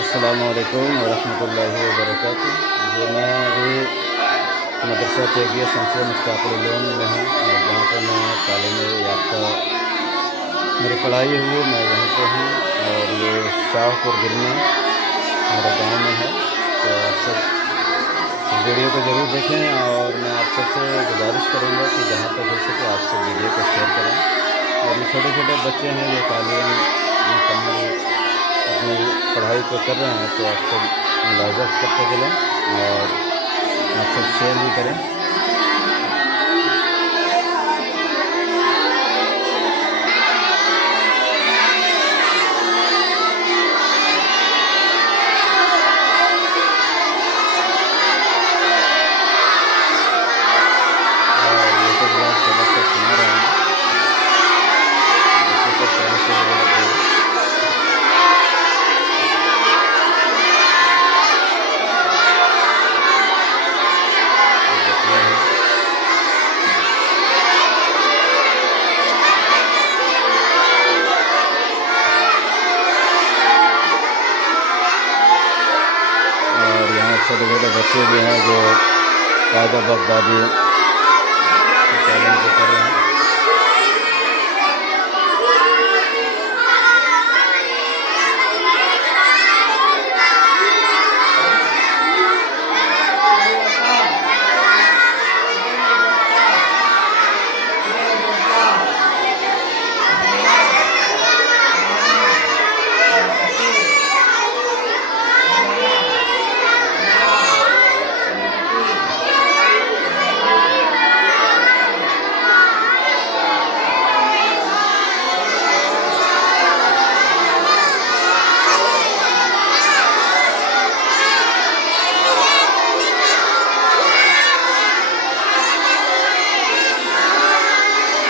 अस्सलामुअलैकुम वरहमतुल्लाहि वबरकातुह। ये मैं अभी मदरसा तेगिया शमसिया मुश्ताक़ुल में हूँ और जहाँ पर मैं तालीम याफ्ता मेरी पढ़ाई हुई मैं वहीं पे हूँ और ये शाहपुर गिरना मेरे गांव में है। तो आप सब इस वीडियो को ज़रूर देखें और मैं आप सबसे गुजारिश करूँगा कि जहाँ तक हो सके आप सब वीडियो को शेयर करें। और ये छोटे छोटे बच्चे हैं जो तालीम मुकम्मल अपनी पढ़ाई को कर रहे हैं, तो आप सब मुलाज़ा करते चलें और आप सब शेयर भी करें। और ये सब लोग सबक सब सुना रहे हैं, बच्चे सब क्लास से वगैरह गए। बच्चियाँ हैं। और यहाँ छोटे छोटे बच्चे भी हैं जो कायदा बगदादी तालीम को कर रहे हैं।